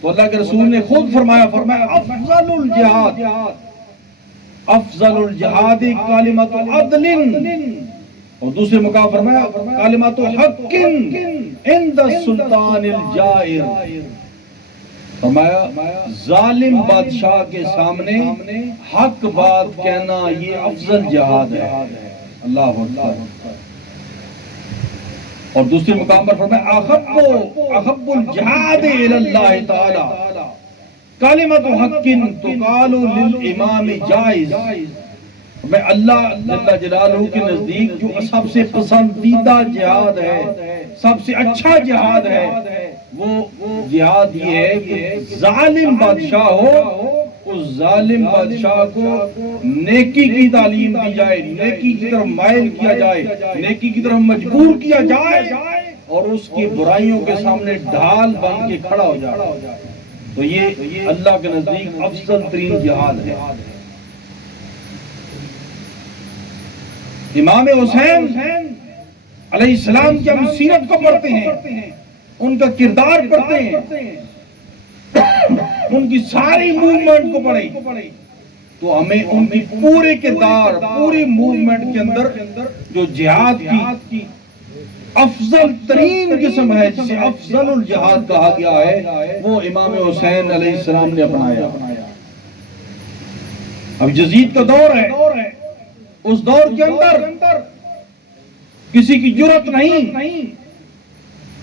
تو اللہ کے رسول نے خود فرمایا افضل الجہاد کلمۃ عدل، اور دوسرے مقام فرمایا کلمۃ حق عند السلطان الجائر، فرمایا ظالم بادشاہ کے سامنے حق بات کہنا یہ افضل جہاد ہے۔ اللہ اکبر۔ اور دوسرے مقام پر فرمایا احب الجہاد الی اللہ تعالی کلمۃ حق تقال للامام جائز، میں اللہ جل جلالہ کے نزدیک جو سب سے پسندیدہ جہاد ہے، سب سے اچھا جہاد ہے، وہ جہاد یہ ہے کہ ظالم بادشاہ ہو، اس ظالم بادشاہ کو نیکی کی تعلیم دی جائے، نیکی کی طرف مائل کیا جائے، نیکی کی طرف مجبور کیا جائے، اور اس کی برائیوں کے سامنے ڈھال بن کے کھڑا ہو جائے۔ تو یہ اللہ کے نزدیک افضل ترین جہاد ہے۔ امام حسین علیہ السلام کی ہم سیرت کو پڑھتے ہیں، ان کا کردار پڑھتے ہیں، ان کی ساری موومنٹ کو پڑھیں تو ہمیں ان کی پورے کردار، پوری موومنٹ کے اندر جو جہاد کی افضل ترین قسم ہے، جسے افضل الجہاد کہا گیا ہے، وہ امام حسین علیہ السلام نے اپنایا۔ اب یزید کا دور ہے، اس دور کے اندر کسی کی جرأت نہیں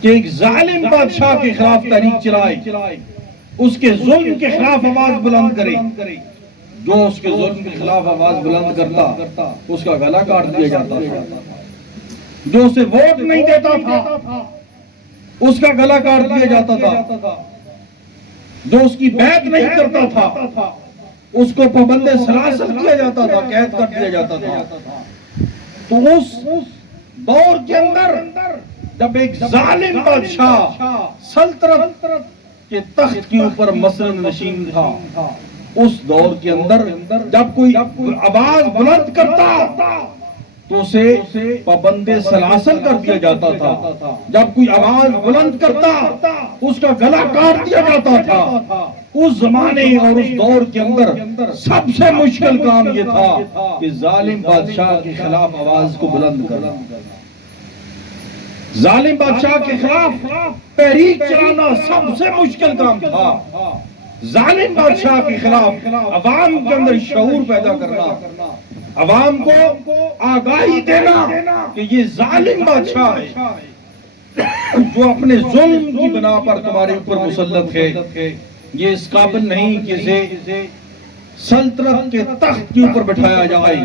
کہ ایک ظالم بادشاہ کے خلاف تحریک چلائے، اس کے ظلم کے خلاف آواز بلند کرے۔ جو اس کے ظلم کے خلاف آواز بلند کرتا اس کا گلا کاٹ دیا جاتا تھا، جو اسے ووٹ نہیں دیتا تھا اس کا گلا کاٹ دیا جاتا تھا، جو اس کی بیعت نہیں کرتا تھا اس کو پابند سلاسل کیا جاتا تھا، قید کر دیا جاتا تھا۔ تو اس دور کے اندر جب ایک ظالم بادشاہ سلطنت کے تخت کے اوپر مسند نشین تھا، اس دور کے اندر جب کوئی آواز بلند کرتا تو اسے پابند سلاسل کر دیا جاتا تھا، جب کوئی آواز بلند کرتا اس کا گلا کاٹ دیا جاتا تھا۔ اس زمانے اور اس دور کے اندر سب سے مشکل کام یہ تھا کہ ظالم بادشاہ کے خلاف آواز کو بلند کرنا، ظالم بادشاہ کے خلاف تحریک چلانا سب سے مشکل کام تھا۔ ظالم بادشاہ کے خلاف عوام کے اندر شعور پیدا کرنا، عوام کو آگاہی دینا کہ یہ ظالم بادشاہ ہے جو اپنے ظلم کی بنا پر تمہارے اوپر مسلط ہے، یہ اس قابل نہیں کہ اسے سلطنت کے تخت کے اوپر بٹھایا جائے۔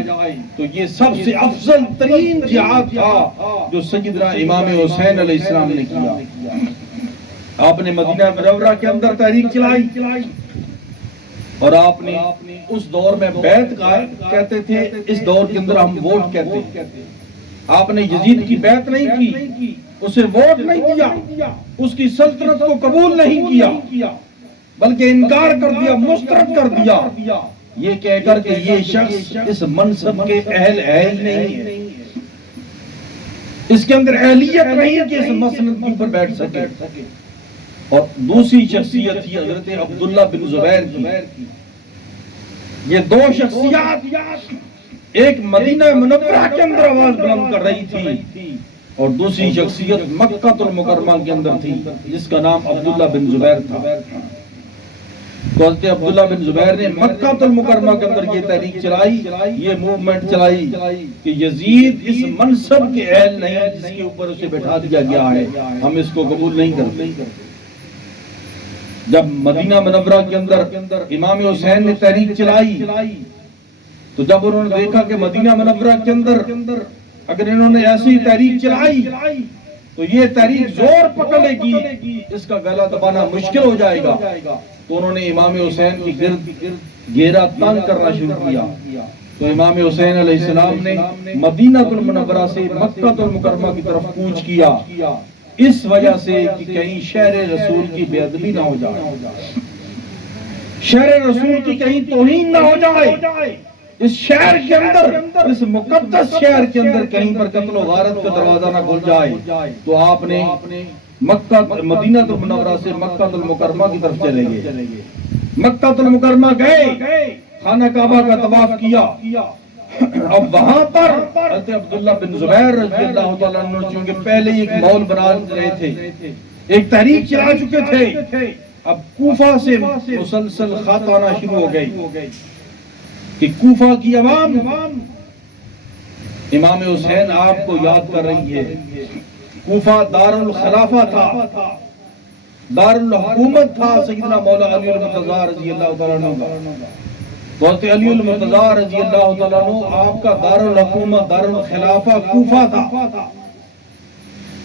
تو یہ سب سے افضل ترین جہاد تھا جو سیدنا امام حسین علیہ السلام نے کیا۔ آپ نے مدینہ منورہ کے اندر تحریک چلائی، اور آپ نے اس دور میں بیعت کہتے تھے، اس دور کے اندر ہم ووٹ کہتے ہیں۔ آپ نے یزید کی بیعت نہیں کی، اسے ووٹ نہیں کیا، اس کی سلطنت کو قبول نہیں کیا، بلکہ انکار کر دیا، مسترد کر دیا، یہ کہہ کر کہ یہ شخص اس منصب کے اہل ہے ہی نہیں، اس کے اندر اہلیت نہیں کہ اس مسند کے اوپر بیٹھ سکے۔ اور دوسری شخصیت تھی حضرت عبداللہ بن زبیر کی۔ یہ دو شخصیات ایک مدینہ منورہ کے اندر آواز بلند کر رہی تھی، اور دوسری شخصیت مکہ المکرمہ کے اندر تھی جس کا نام عبداللہ بن زبیر تھا۔ تو حضرت عبداللہ بن زبیر نے مکہ المکرمہ کے اندر یہ تحریک چلائی، یہ موومنٹ چلائی کہ یزید اس منصب کے اہل نہیں جس کے اوپر اسے بٹھا دیا گیا ہے، ہم اس کو قبول نہیں کرتے۔ جب مدینہ منورہ کے اندر امام حسین نے تحریک چلائی تو جب انہوں نے دیکھا کہ مدینہ منورہ کے اندر اگر انہوں نے ایسی تحریک چلائی تو یہ تحریک زور پکڑے گی، اس کا گلا دبانا مشکل ہو جائے گا، تو انہوں نے امام حسین کی گرد گھیرا تنگ کرنا شروع کیا۔ تو امام حسین علیہ السلام نے مدینہ المنورہ سے مکہ المکرمہ کی طرف کوچ کیا، اس وجہ سے کہ کہیں شہر رسول کی بے ادبی نہ ہو جائے، شہر رسول کی کہیں توہین نہ ہو جائے، اس شہر کے اندر، اس مقدس شہر کے اندر کہیں پر قتل و غارت کا دروازہ نہ کھل جائے۔ تو آپ نے مکہ مدینہ المنورہ سے مکہ المکرمہ کی طرف چلے گئے. مکہ المکرمہ گئے، خانہ کعبہ کا طواف کیا. اب وہاں پر حضرت عبداللہ بن زبیر رضی اللہ تعالیٰ عنہ چونکہ پہلے ایک ماحول بنا رہے تھے، ایک تحریک چلا چکے تھے، اب کوفہ سے مسلسل خط آنا شروع ہو گئی کہ کوفہ کی عوام امام حسین آپ کو یاد کر رہی ہے. کوفہ دار الخلافہ تھا، دار الحکومت تھا سیدنا مولا علی المرتضیٰ رضی اللہ تعالیٰ عنہ. حضرت علی المرتضیٰ رضی اللہ تعالیٰ عنہ آپ کا دار الحکومت دار الخلافہ کوفہ تھا.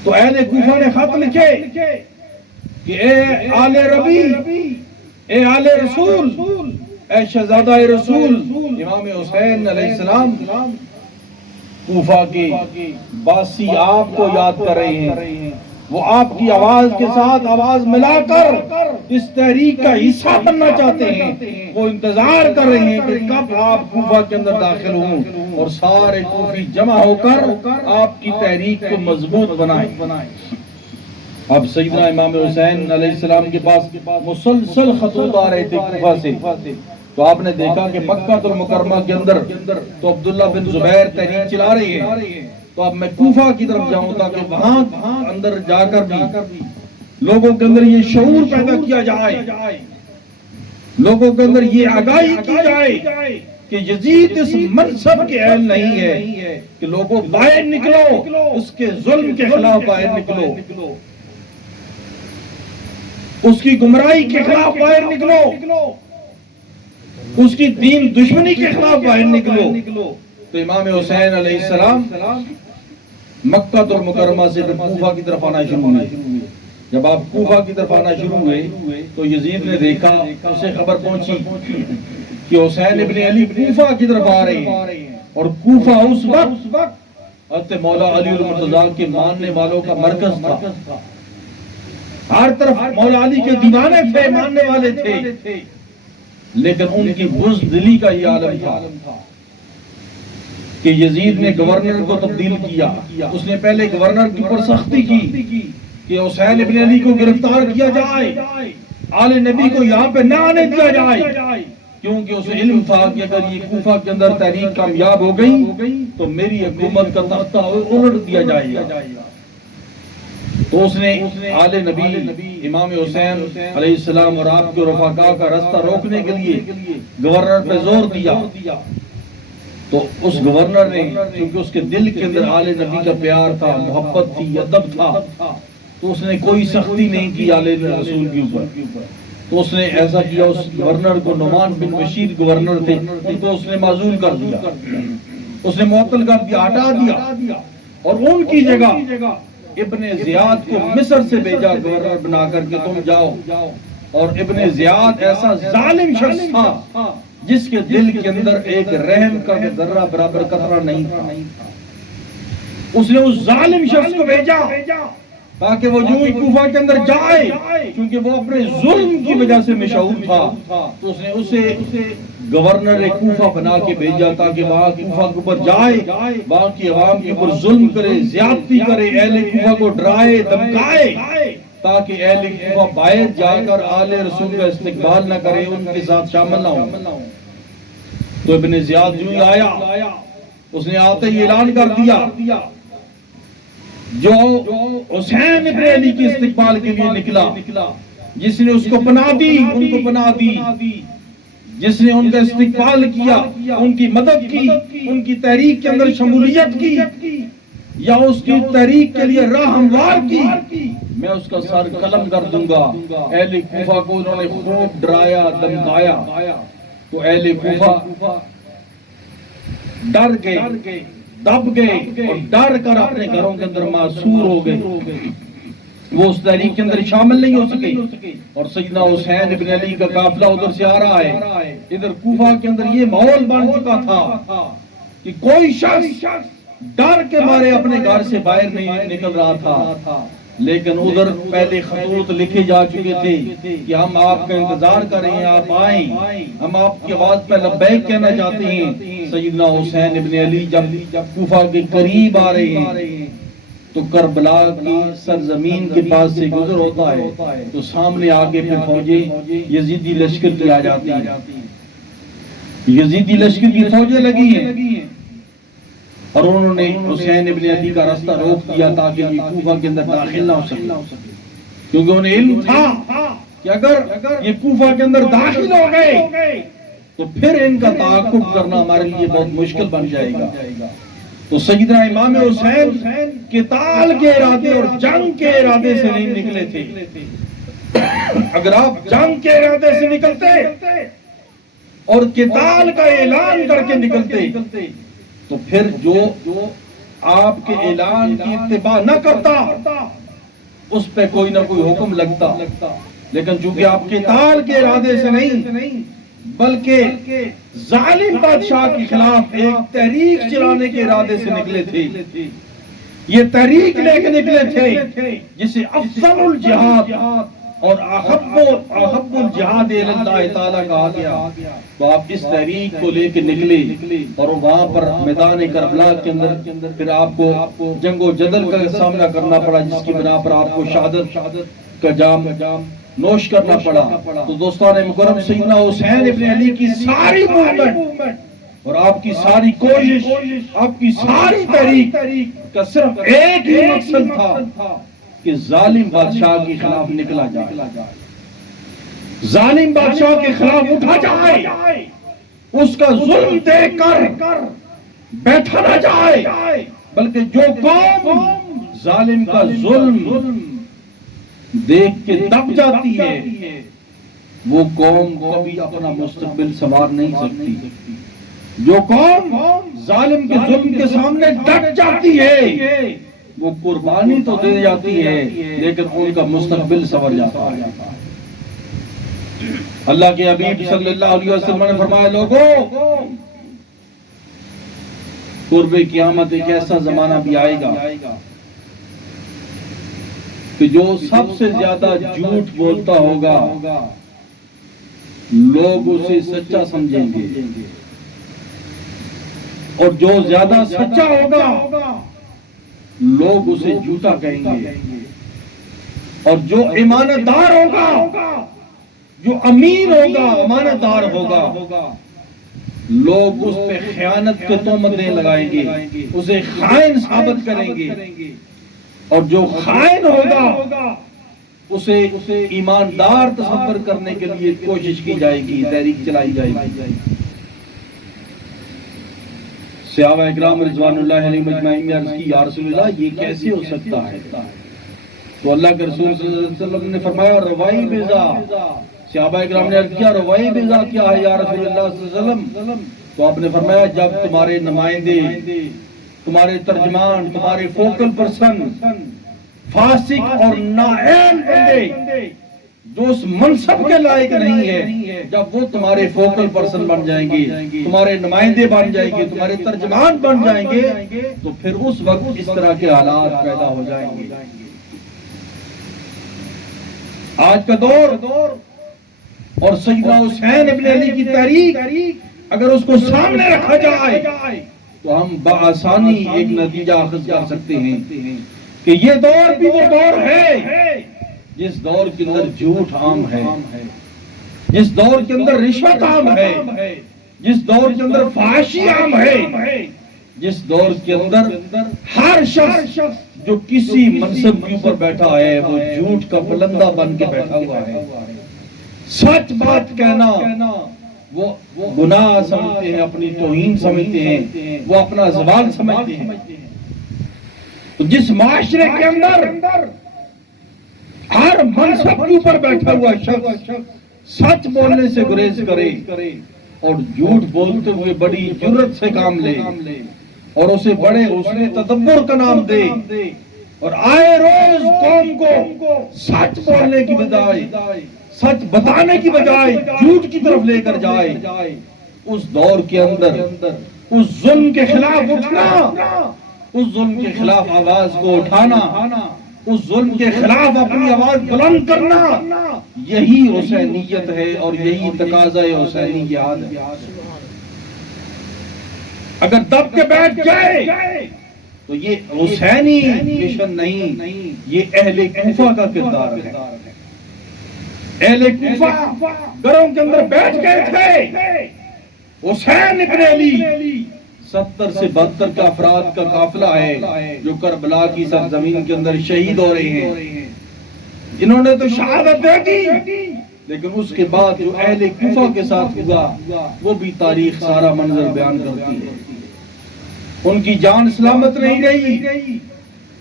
تو اہل کوفہ نے خط لکھے کہ اے آل ربی، اے آل رسول، اے شہزادہ رسول امام حسین علیہ السلام، کوفہ کے باسی آپ کو یاد کر رہے ہیں. وہ آپ کی آواز کے ساتھ آواز ملا کر اس تحریک کا حصہ بننا چاہتے ہیں. وہ انتظار کر رہے ہیں کہ کب آپ کوفہ کے اندر داخل ہوں اور سارے کوفی جمع ہو کر آپ کی تحریک کو مضبوط بنائیں. اب سیدنا امام حسین علیہ السلام کے پاس مسلسل خطوط آ رہے تھے کوفہ سے. تو آپ نے دیکھا کہ مکہ المکرمہ کے اندر تو عبداللہ بن زبیر تحریک چلا رہی ہے. تو اب میں کوفہ کی طرف جاؤں تاکہ وہاں اندر جا کر بھی لوگوں کے اندر یہ شعور پیدا کیا جائے، لوگوں کے اندر یہ آگاہی کی جائے کہ یزید اس منصب کے اہل نہیں ہے کہ لوگوں باہر نکلو، اس کے ظلم کے خلاف باہر نکلو، اس کی گمراہی کے خلاف باہر نکلو، اس کی دین دشمنی کے خلاف باہر نکلو. تو امام حسین علیہ السلام مکہ المکرمہ سے کوفہ کی طرف آنا شروع ہوئے. جب آپ کوفہ کی طرف آنا شروع ہوئے تو یزید نے دیکھا، اسے خبر پہنچی کہ حسین ابن علی کوفہ کی طرف آ رہے ہیں. اور کوفہ اس وقت حضرت مولا علی المرتضیٰ کے ماننے والوں کا مرکز تھا. ہر طرف مولا علی کے دیوانے تھے، ماننے والے تھے، لیکن ان کی بزدلی کا یہ عالم تھا کہ یزید نے گورنر کو تبدیل کیا. اس نے پہلے گورنر کے اوپر سختی کی کہ حسین ابن علی کو گرفتار کیا جائے، آل نبی کو یہاں پہ نہ آنے دیا جائے، کیونکہ اسے علم تھا کہ اگر یہ کوفہ کے اندر تحریک کامیاب ہو گئی تو میری حکومت کا تختہ الٹ دیا جائے گا. تو اس نے آل نبی امام حسین علیہ السلام اور آپ کے رفقا کا رستہ روکنے کے لیے گورنر پہ زور دیا. تو اس گورنر نے کیونکہ اس کے دل کے اندر آل نبی کا پیار تھا، محبت تھی، ادب تھا، تو اس نے کوئی سختی نہیں کی آل رسول کے اوپر. تو اس نے ایسا کیا، اس گورنر کو نعمان بن بشیر گورنر تھے، ان کو اس نے معزول کر دیا، اس نے معطل کر دیا، ہٹا دیا، اور ان کی جگہ ابن زیاد کو مصر سے بھیجا گورنر بنا کر کے تم جاؤ. اور ابن زیاد ایسا ظالم شخص تھا جس کے دل کے اندر ایک رحم کا ذرہ برابر قطرہ نہیں تھا. اس نے اس ظالم شخص کو بھیجا تاکہ وہ جو کوفہ کے اندر جائے، کیونکہ وہ اپنے ظلم کی وجہ سے مشہور تھا. تو اس نے اسے گورنر کوفہ بنا کے بھیجا تاکہ وہاں کوفہ کے اوپر جائے، وہاں کی عوام کے اوپر ظلم کرے، زیادتی کرے، اہل کوفہ کو ڈرائے دھمکائے، تاکہ اہل کوفہ باہر جا کر آل رسول کا استقبال نہ کرے، ان کے ساتھ شامل نہ ہو. تو ابن زیاد جو آیا، اس نے آتے ہی اعلان کر دیا جو حسین ابن علی کے استقبال کے لیے نکلا، جس نے اس کو پناہ دی، ان کو پناہ دی، جس نے ان کا استقبال کیا، ان کی مدد کی، ان کی تحریک کے اندر شمولیت کی یا اس کی تحریک کے لیے راہ ہموار کی، میں اس کا سر قلم کر دوں گا. اہل کوفہ کو انہوں نے خوب ڈرایا دھمکایا. تو اہل کوفہ ڈر گئے، دب گئے اور ڈر کر اپنے گھروں کے اندر معصور ہو گئے. وہ اس تحریک کے اندر شامل نہیں ہو سکے. اور سیدنا حسین ابن علی کا قافلہ ادھر سے آ رہا ہے. ادھر کوفہ کے اندر یہ ماحول بن چکا تھا کہ کوئی شخص ڈر کے مارے اپنے گھر سے باہر نہیں نکل رہا تھا. لیکن ادھر پہلے خطوط لکھے جا چکے تھے کہ ہم آپ کا انتظار کر رہے ہیں، آپ آئیں، ہم آپ کی آواز پہ لبیک کہنا چاہتے ہیں. سیدنا حسین ابن علی جب کوفہ کے قریب آ رہے ہیں تو کربلا کی سرزمین کے پاس سے گزر ہوتا ہے تو سامنے آگے پھر فوجیں یزیدی لشکر کی آ جاتی ہیں. یزیدی لشکر کی فوجیں لگی ہیں اور انہوں نے حسین ابن علی کا راستہ روک دیا تاکہ یہ کوفہ کے اندر داخل نہ ہو سکے، کیونکہ انہیں علم تھا کہ اگر یہ کوفہ کے اندر داخل ہو گئے تو پھر ان کا تعاقب کرنا ہمارے لیے بہت مشکل بن جائے گا. تو سیدنا امام حسین قتال کے ارادے اور جنگ کے ارادے سے نہیں نکلے تھے. اگر آپ جنگ کے ارادے سے نکلتے اور قتال کا اعلان کر کے نکلتے تو پھر جو آپ کے اعلان کی اتباع نہ کرتا اس پہ کوئی نہ کوئی حکم لگتا. لیکن چونکہ آپ قتال کے ارادے سے نہیں بلکہ ظالم بادشاہ کے خلاف ایک تحریک چلانے کے ارادے سے نکلے تھے، یہ تحریک لے کے نکلے تھے جسے افضل الجہاد اور احب الجہاد اللہ تعالیٰ کہا گیا. تو آپ اس تحریک کو لے کے نکلے اور وہاں پر میدان کربلا کے اندر پھر آپ کو جنگ و جدل کا سامنا کرنا پڑا، جس کی بنا پر آپ کو شہادت کا جام نوش کرنا پڑا. تو دوستان مکرم سیدنا حسین ابن علی کی ساری موومنٹ اور آپ کی ساری کوشش، آپ کی ساری تحریک کا صرف ایک ہی مقصد تھا کہ ظالم بادشاہ کے خلاف نکلا جائے، ظالم بادشاہ کے خلاف اٹھا جائے، اس کا ظلم دیکھ کر بیٹھا نہ جائے، بلکہ جو قوم ظالم کا ظلم دیکھ کے دب جاتی ہے وہ قوم کبھی اپنا مستقبل سنوار نہیں سکتی. جو قوم ظالم کے ظلم کے سامنے ڈٹ جاتی ہے وہ قربانی تو دے جاتی ہے لیکن ان کا مستقبل سنور جاتا ہے. اللہ کے حبیب صلی اللہ علیہ وسلم نے فرمایا، لوگوں قرب قیامت ایک ایسا زمانہ بھی آئے گا کہ جو سب سے زیادہ جھوٹ بولتا ہوگا لوگ اسے سچا سمجھیں گے، اور جو زیادہ سچا ہوگا لوگ اسے جھوٹا کہیں گے، اور جو امانت دار ہوگا، جو امین ہوگا، امانت دار ہوگا، لوگ اس پہ خیانت کے تہمتیں لگائیں گے، اسے خائن ثابت کریں گے، اور جو خائن ہوگا اسے ایماندار تصور کرنے کے لیے کوشش کی جائے گی، تحریک چلائی جائے گی. صحابہ اکرام رضوان اللہ علیہم اجمعین نے عرض کی، یا رسول اللہ یہ کیسے ہو سکتا ہے؟ تو اللہ کے رسول صلی اللہ علیہ وسلم نے فرمایا، روائی بیضا. صحابہ اکرام نے عرض کیا، روائی بیضا کیا ہے یا رسول اللہ صلی اللہ علیہ وسلم؟ تو آپ نے فرمایا، جب تمہارے نمائندے، تمہارے ترجمان، تمہارے فوکل پرسن فاسق اور نااہل بندے جو اس منصب کے لائق نہیں ہے، جب وہ تمہارے فوکل پرسن بن جائیں گے، تمہارے نمائندے بن جائیں گے، تمہارے ترجمان بن جائیں گے، تو پھر اس وقت اس طرح کے حالات پیدا ہو جائیں گے. آج کا دور اور سیدنا حسین ابن علی کی تحریک اگر اس کو سامنے رکھا جائے تو ہم بآسانی ایک نتیجہ اخذ کر سکتے ہیں کہ یہ دور بھی وہ دور ہے جس دور کے اندر جھوٹ عام ہے، جس دور کے اندر رشوت عام ہے، جس دور کے اندر فحاشی عام ہے، جس دور کے اندر ہر شخص جو کسی منصب کے اوپر بیٹھا ہے وہ جھوٹ کا پلندہ بن کے بیٹھا ہوا ہے. سچ بات کہنا وہ گناہ سمجھتے ہیں، اپنی توہین سمجھتے ہیں، وہ اپنا زوال سمجھتے ہیں. جس معاشرے کے اندر ہر منصب کے اوپر بیٹھا ہوا شخص سچ بولنے سے گریز کرے اور جھوٹ بولتے ہوئے بڑی جرت سے کام لے اور اسے بڑے حسن تدبر کا نام دے اور آئے روز قوم کو سچ بولنے کی بجائے، سچ بتانے کی بجائے جھوٹ کی طرف لے کر جائے، اس دور کے اندر اس ظلم کے خلاف اٹھنا، اس ظلم کے خلاف آواز کو اٹھانا، اس ظلم کے خلاف اپنی آواز بلند کرنا، یہی حسینیت ہے اور یہی تقاضا حسینیت ہے. اگر دب کے بیٹھ جائے تو تو یہ حسینی مشن نہیں، یہ اہل کوفہ کا کردار ہے۔ اہل کوفہ گھروں کے اندر بیٹھ گئے تھے، حسین ابن علی 70 سے 72 کا افراد کا قافلہ ہے جو کربلا کی سرزمین کے اندر شہید ہو رہے ہیں، انہوں نے تو شہادت دے دی، لیکن اس کے بعد جو اہل کوفہ کے ساتھ ہوا وہ بھی تاریخ سارا منظر بیان کرتی ہے۔ ان کی جان سلامت نہیں رہی،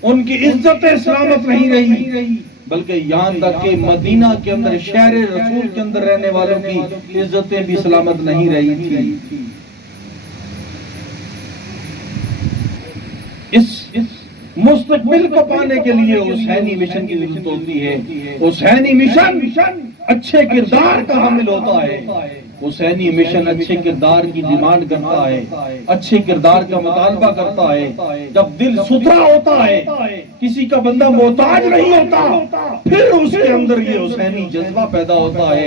ان کی عزت سلامت نہیں رہی، بلکہ یہاں تک کہ مدینہ کے اندر شہر رسول کے اندر رہنے والوں کی عزتیں بھی سلامت نہیں رہی تھی۔ اس مستقبل کو پانے کے لیے حسینی مشن کی ضرورت ہوتی ہے۔ حسینی مشن اچھے کردار کا حامل ہوتا ہے، حسینی مشن اچھے کردار کی ڈیمانڈ کرتا ہے، اچھے کردار کا مطالبہ کرتا ہے۔ جب دل ستھرا ہوتا ہے، کسی کا بندہ محتاج نہیں ہوتا، پھر اس کے اندر یہ حسینی جذبہ پیدا ہوتا ہے۔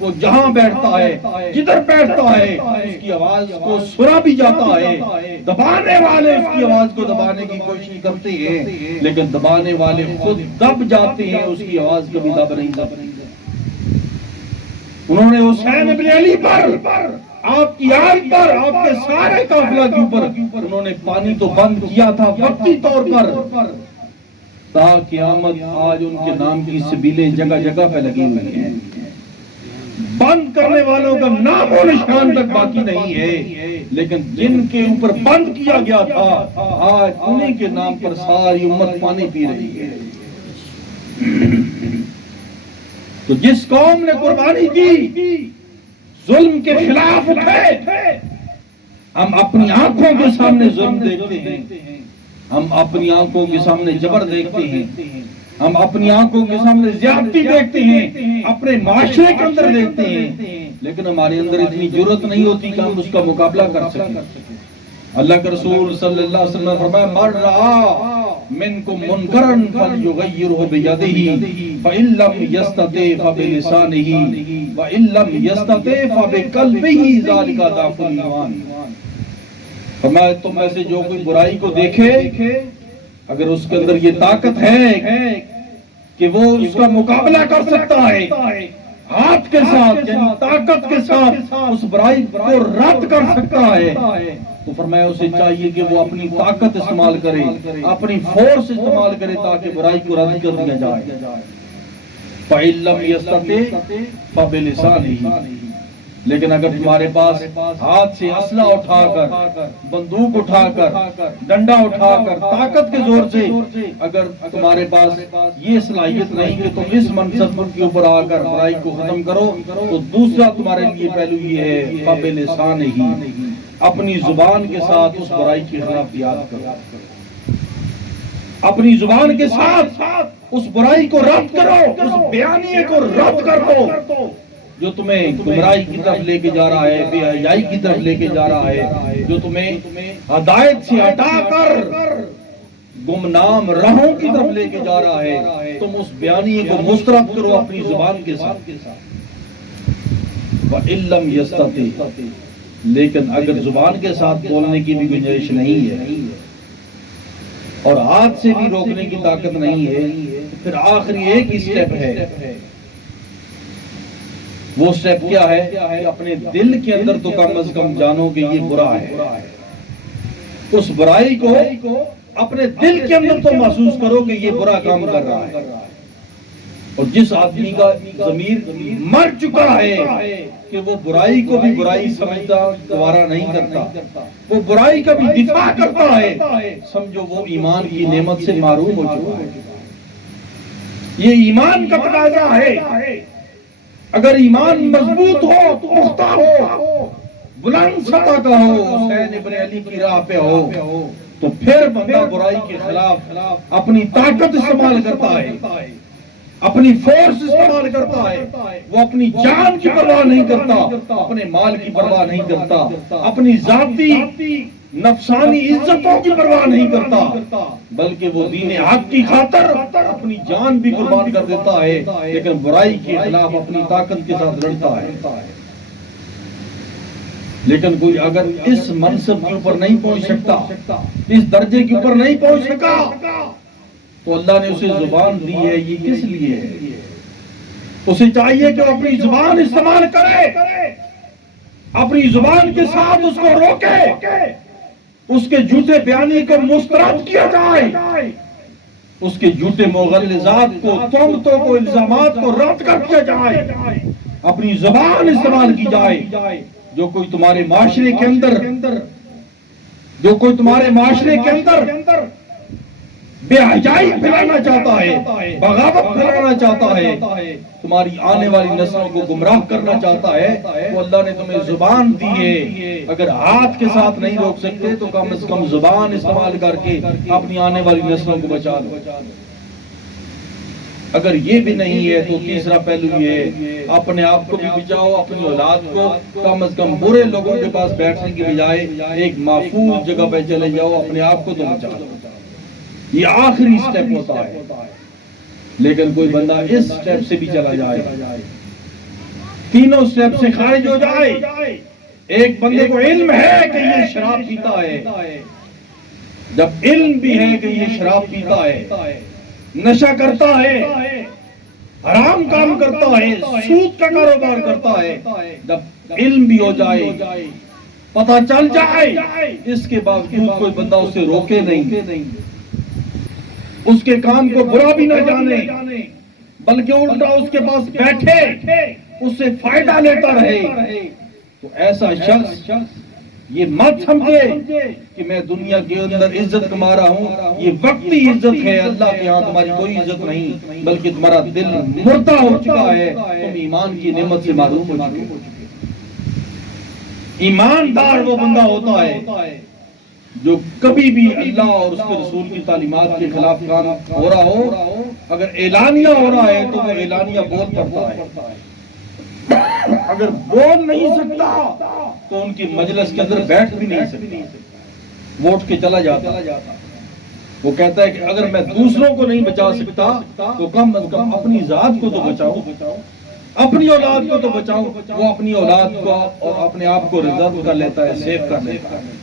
وہ جہاں بیٹھتا ہے، جدھر بیٹھتا ہے، اس کی آواز کو سنا بھی جاتا ہے۔ دبانے والے اس کی آواز کو دبانے کی کوشش کرتے ہیں، لیکن دبانے والے خود دب جاتے ہیں، اس کی آواز کبھی دب نہیں سکتی۔ انہوں نے حسین ابن علی پر، آپ کی آل پر، آپ کے سارے قافلہ کے اوپر انہوں نے پانی تو بند کیا تھا وقتی طور پر، تا قیامت آج ان کے نام کی سبیلیں جگہ جگہ پہ لگی ہوئی ہیں۔ بند کرنے والوں کا نام و نشان تک باقی نہیں ہے، لیکن جن کے اوپر بند کیا گیا تھا آج انہیں کے نام پر ساری امت پانی پی رہی ہے۔ تو جس قوم نے قربانی دی، ظلم کے خلاف اٹھے، ہم اپنی آنکھوں کے سامنے ظلم دیکھتے ہیں، ہم اپنی آنکھوں کے سامنے جبر دیکھتے ہیں، ہم اپنی آنکھوں کے سامنے زیادتی دیکھتے ہیں، اپنے معاشرے کے اندر دیکھتے ہیں، لیکن ہمارے اندر اتنی جرأت نہیں ہوتی کہ ہم اس کا مقابلہ کر سکیں۔ اللہ کے رسول صلی اللہ علیہ وسلم نے فرمایا مَن رَآ مِنْكُمْ مُنْكَرًا فَلْيُغَيِّرْهُ بِيَدِهِ فَإِن لَّمْ يَسْتَطِعْ فَبِلِسَانِهِ وَإِن لَّمْ يَسْتَطِعْ فَبِقَلْبِهِ ذَلِكَ ضَعْفُ الْإِيمَانِ۔ فرمایا تم میں سے جو کوئی برائی کو دیکھے، اگر اس کے اندر یہ طاقت ہے کہ وہ اس کا مقابلہ کر سکتا ہے، ہاتھ کے ساتھ یعنی طاقت کے ساتھ اس برائی کو رد کر سکتا ہے، تو فرمایا اسے چاہیے کہ وہ اپنی طاقت استعمال کرے، اپنی فورس استعمال کرے تاکہ برائی کو رد کر دیا جائے۔ فَإِن لَّمْ يَسْتَطِعْ فَبِلِسَانِهِ، لیکن اگر تمہارے پاس ہاتھ سے اسلحہ اٹھا کر، بندوق اٹھا کر، ڈنڈا اٹھا کر، طاقت کے زور سے اگر تمہارے پاس یہ صلاحیت نہیں کہ تم اس منصب کے اوپر آ کر برائی کو ختم کرو، تو دوسرا تمہارے لیے پہلو یہ ہے فَبِلِسَانِهِ، اپنی زبان کے ساتھ اس برائی کی خلافیات کرو، اپنی زبان کے ساتھ اس برائی کو رد کرو، اس بیانیے کو رد کر دو جو تمہیں گمراہی کی طرف لے کے جا رہا ہے، بے حیائی کی طرف لے کے جا رہا ہے، جو تمہیں ہدایت سے ہٹا کر گمنام راہوں کی طرف لے کے جا رہا ہے، تم اس بیانیے کو مسترد کرو اپنی زبان کے ساتھ۔ وَإِن لَّمْ يَسْتَطِعْ، لیکن اگر زبان کے ساتھ بولنے کی بھی گنجائش نہیں ہے اور ہاتھ سے بھی روکنے کی طاقت نہیں ہے، تو پھر آخری ایک ہی سٹیپ ہے۔ وہ سٹیپ کیا ہے کہ اپنے دل کے اندر تو کم از کم جانو کہ یہ برا ہے، اس برائی کو اپنے دل کے اندر تو محسوس کرو کہ یہ برا کام کر رہا ہے۔ اور جس آدمی کا ضمیر مر چکا ہے کہ وہ برائی کو بھی برائی سمجھتا، دوبارہ نہیں کرتا، وہ برائی کا بھی دفاع کرتا ہے، سمجھو وہ ایمان کی نعمت سے محروم ہو چکا ہے۔ یہ ایمان کا تقاضا ہے۔ اگر ایمان مضبوط ہو، پختہ ہو، بلند سطح کا ہو، حسین ابن علی کی راہ پہ ہو، تو پھر بندہ برائی کے خلاف اپنی طاقت استعمال کرتا ہے، اپنی فورس استعمال کرتا ہے، وہ اپنی جان کی پرواہ نہیں کرتا، اپنے مال کی پرواہ نہیں کرتا، اپنی ذاتی نفسانی عزتوں کی پرواہ نہیں کرتا، بلکہ وہ دین حق کی خاطر اپنی جان بھی قربان کر دیتا ہے، لیکن برائی کے خلاف اپنی طاقت کے ساتھ لڑتا ہے۔ لیکن کوئی اگر اس منصب کے اوپر نہیں پہنچ سکتا، اس درجے کے اوپر نہیں پہنچ سکا، تو اللہ نے اسے زبان دی ہے، یہ کس لیے ہے؟ اسے چاہیے کہ وہ اپنی زبان استعمال کرے، اپنی زبان کے ساتھ اس کو روکے، اس کے جھوٹے بیانی کو مسترد کیا جائے، اس کے جھوٹے مغلظات کو، تہمتوں کو، الزامات کو رد کر دیا جائے، اپنی زبان استعمال کی جائے۔ جو کوئی تمہارے معاشرے کے اندر بے حیائی پھیلانا چاہتا ہے، بغاوت پھیلانا چاہتا ہے، تمہاری آنے والی نسلوں کو گمراہ کرنا چاہتا ہے، تو اللہ نے تمہیں زبان دی ہے۔ اگر ہاتھ کے ساتھ نہیں روک سکتے تو کم از کم زبان استعمال کر کے اپنی آنے والی نسلوں کو بچا دو۔ اگر یہ بھی نہیں ہے تو تیسرا پہلو یہ ہے، اپنے آپ کو بھی بچاؤ، اپنی اولاد کو، کم از کم برے لوگوں کے پاس بیٹھنے کی بجائے ایک محفوظ جگہ پہ چلے جاؤ، اپنے آپ کو تو بچاؤ۔ یہ آخری سٹیپ ہوتا ہے، لیکن کوئی بندہ اس سٹیپ سے بھی چلا جائے، تینوں سٹیپ سے خارج ہو جائے۔ ایک بندے کو علم ہے کہ یہ شراب پیتا ہے، جب علم بھی ہے کہ یہ شراب پیتا ہے، نشہ کرتا ہے، حرام کام کرتا ہے، سود کا کاروبار کرتا ہے، جب علم بھی ہو جائے، پتہ چل جائے، اس کے باوجود کوئی بندہ اسے روکے نہیں، اس کے کام کو برا بھی نہ جانے، بلکہ الٹا اس کے پاس بیٹھے اس سے فائدہ لیتا رہے، تو ایسا شخص یہ مت سمجھے کہ میں دنیا کے اندر عزت کما رہا ہوں، یہ وقتی عزت ہے، اللہ کے ہاں تمہاری کوئی عزت نہیں، بلکہ تمہارا دل مردہ ہو چکا ہے، تم ایمان کی نعمت سے محروم ہو چکے ہو۔ ایماندار وہ بندہ ہوتا ہے جو کبھی بھی اللہ اور اس کے رسول کی تعلیمات کے خلاف کام ہو رہا ہو، اگر اعلانیہ ہو رہا ہے تو وہ اعلانیہ بول پڑتا ہے، اگر بول نہیں سکتا تو ان کی مجلس کے اندر بیٹھ بھی نہیں سکتا، وہ اٹھ کے چلا جاتا۔ وہ کہتا ہے کہ اگر میں دوسروں کو نہیں بچا سکتا تو کم از کم اپنی ذات کو تو بچاؤ، اپنی اولاد کو تو بچاؤ۔ وہ اپنی اولاد کو اور اپنے آپ کو ریزرو کر لیتا ہے، سیو کر لیتا ہے۔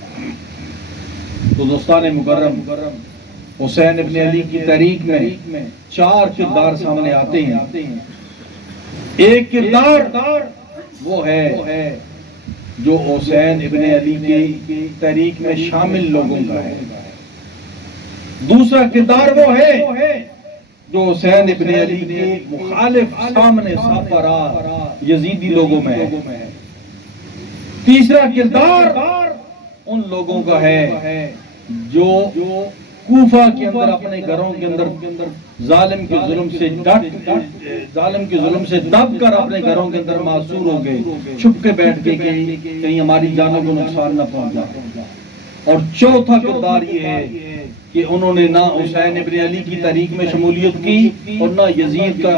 تو دوستان مکرم، حسین ابن علی کی تحریک میں 4 کردار سامنے آتے ہیں۔ ایک کردار وہ ہے جو حسین ابن علی کی تحریک میں شامل لوگوں کا ہے، دوسرا کردار وہ ہے جو حسین ابن علی کے مخالف سامنے صفارات یزیدی لوگوں میں ہے، تیسرا کردار ان لوگوں کا ہے جو کوفہ کے اندر اپنے گھروں کے اندر ظالم کے ظلم سے دب کر اپنے گھروں کے اندر معصور ہو گئے، چھپ کے بیٹھ کے کہیں ہماری جانوں کو نقصان نہ پہنچا۔ اور چوتھا کردار یہ ہے کہ انہوں نے نہ حسین ابن علی کی تحریک میں شمولیت کی اور نہ یزید کا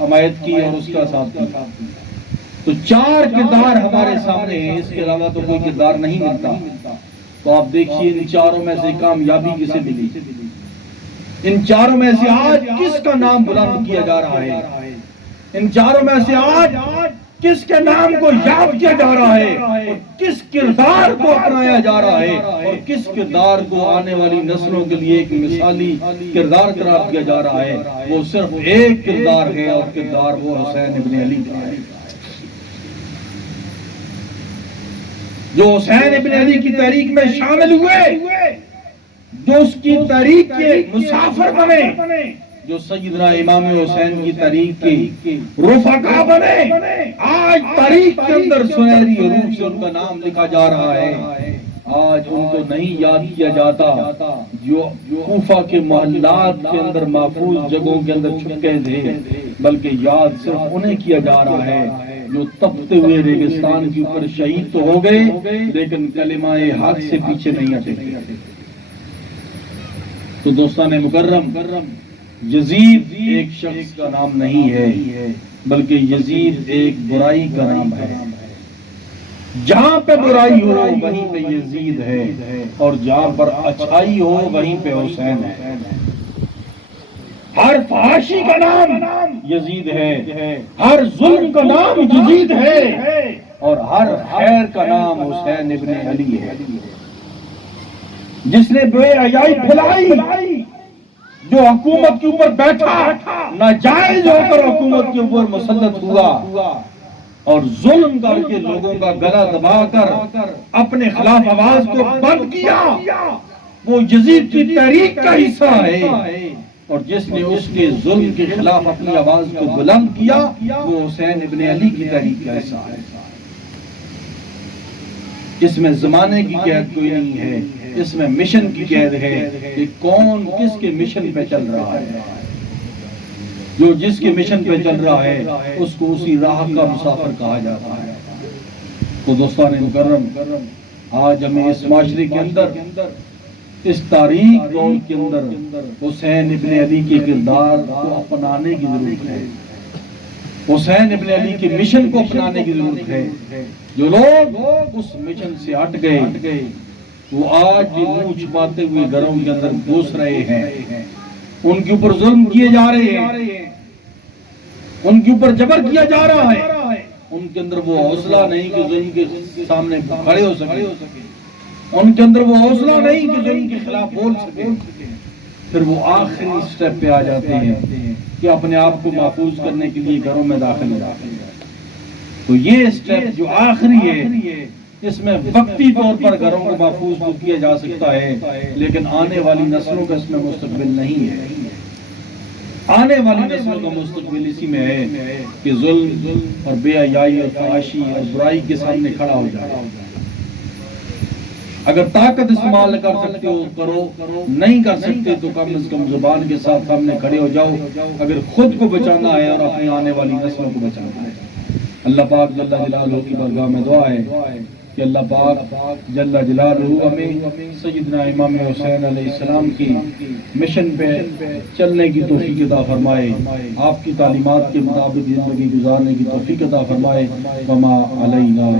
حمایت کی اور اس کا ساتھ کیا۔ تو 4 کردار ہمارے سامنے ہیں، اس کے علاوہ تو کوئی کردار نہیں ملتا۔ تو آپ دیکھیے ان 4 میں سے کامیابی کسے ملی، ان 4 میں سے آج کس کا نام بلند کیا جا رہا ہے، ان 4 میں سے آج کس کے نام کو یاد کیا جا رہا ہے، اور کس کردار کو اپنایا جا رہا ہے، اور کس کردار کو آنے والی نسلوں کے لیے ایک مثالی کردار قرار دیا جا رہا ہے، وہ صرف ایک کردار ہے، اور کردار وہ حسین ابن علی کا ہے۔ جو حسین ابن علی کی تحریک میں شامل ہوئے، جو اس کی تحریک کے مسافر بنے، جو سیدنا امام حسین کی تحریک کے رفقا بنے، آج تاریخ کے اندر سنہری حروف سے ان کا نام لکھا جا رہا ہے۔ آج ان کو نہیں یاد کیا جاتا جو کوفہ کے محلات کے اندر محفوظ جگہوں کے اندر چھپے تھے، بلکہ یاد صرف انہیں کیا جا رہا ہے جو تپتے ہوئے ریگستان کے اوپر شہید تو ہو گئے لیکن کلمہ حق سے پیچھے نہیں ہٹے۔ تو دوستان مکرم، یزید ایک شخص کا نام نہیں ہے، بلکہ یزید ایک برائی کا نام ہے۔ جہاں پہ برائی ہو وہیں پہ یزید ہے، اور جہاں پر اچھائی ہو وہیں پہ حسین ہے۔ ہر فحاشی کا نام یزید ہے، ہر ظلم کا نام یزید ہے، اور ہر خیر کا نام حسین ابن علی ہے، جس نے بے حیائی پھیلائی، جو حکومت کے اوپر بیٹھا، ناجائز ہو کر حکومت کے اوپر مسلط ہوا اور ظلم کر کے لوگوں کا گلا دبا کر اپنے خلاف آواز کو بند کیا، وہ یزید کی تحریک کا حصہ ہے، اور جس نے اس کے ظلم کے خلاف اپنی آواز کو بلند کیا وہ حسین ابن علی کی تحریک کا حصہ ہے۔ اس میں زمانے کی قید کوئی نہیں ہے، اس میں مشن کی قید ہے کہ کون کس کے مشن پہ چل رہا ہے، جو جس کے مشن پہ چل رہا ہے اس کو اسی راہ کا مسافر کہا جاتا ہے۔ تو دوستان مکرم، آج ہمیں اس معاشرے کے اندر، اس تاریخ دور کے اندر حسین ابن علی کے کردار کو اپنانے کی ضرورت ہے، حسین ابن علی کے مشن کو اپنانے کی ضرورت ہے۔ جو لوگ اس مشن سے ہٹ گئے وہ آج بھی منہ چھپاتے ہوئے گھروں کے اندر گھس رہے ہیں، ان کے اوپر ظلم کیے جا رہے ہیں، ان کے اوپر جبر کیا جا رہا ہے، ان کے اندر وہ حوصلہ نہیں کہ ظلم کے سامنے کھڑے ہو سکے، ان کے اندر وہ حوصلہ نہیں کہ ظلم کے خلاف بول سکے، پھر وہ آخری سٹیپ پہ آ جاتے ہیں کہ اپنے آپ کو محفوظ کرنے کے لیے گھروں میں داخل ہو۔ تو یہ سٹیپ جو آخری ہے، اس میں وقتی طور پر گھروں کو محفوظ تو کیا جا سکتا ہے، لیکن آنے والی نسلوں کا اس میں مستقبل نہیں ہے۔ آنے والی نسلوں کا مستقبل اسی میں ہے کہ ظلم اور بے حیائی اور فحاشی اور برائی کے سامنے کھڑا ہو جائے۔ اگر طاقت استعمال کر سکتے ہو کرو، نہیں کر سکتے تو کم از کم زبان کے ساتھ سامنے کھڑے ہو جاؤ، اگر خود کو بچانا ہے اور اپنی آنے والی نسلوں کو بچانا ہے۔ اللہ پاک جل جلالہ کی بارگاہ میں دعا ہے کہ اللہ پاک جل جلالہ ہمیں سیدنا امام حسین علیہ السلام کی مشن پہ چلنے کی توفیق عطا فرمائے، آپ کی تعلیمات کے مطابق زندگی گزارنے کی توفیق عطا فرمائے۔ وما علینا